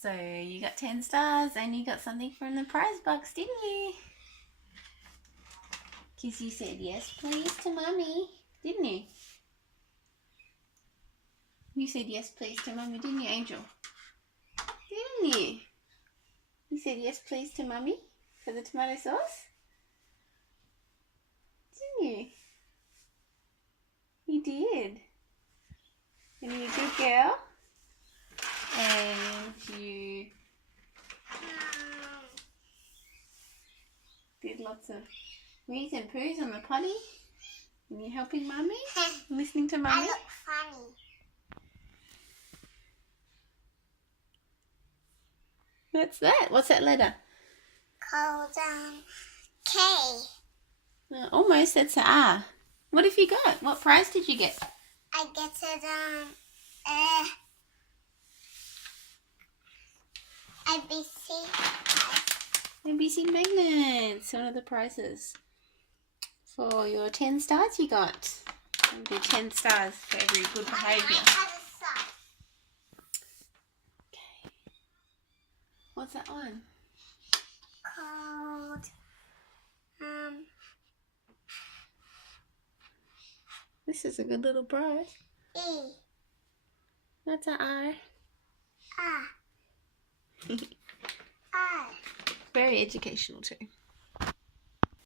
So you got 10 stars and you got something from the prize box, didn't you? Because you said yes please to Mummy, didn't you? You said yes please to Mummy, didn't you, Angel? Didn't you? You said yes please to Mummy for the tomato sauce? Didn't you? You did. And you're a good girl. And you did lots of wees and poos on the potty. And you're helping Mummy? Listening to Mummy? I look funny. What's that? What's that letter? Called K. Almost, that's a R. What have you got? What prize did you get? I get it ABC. ABC magnets, one of the prizes. For your 10 stars you got. You'll do 10 stars for every good behaviour. Okay. What's that one? Called This is a good little prize. E. That's an R. R. Very educational too.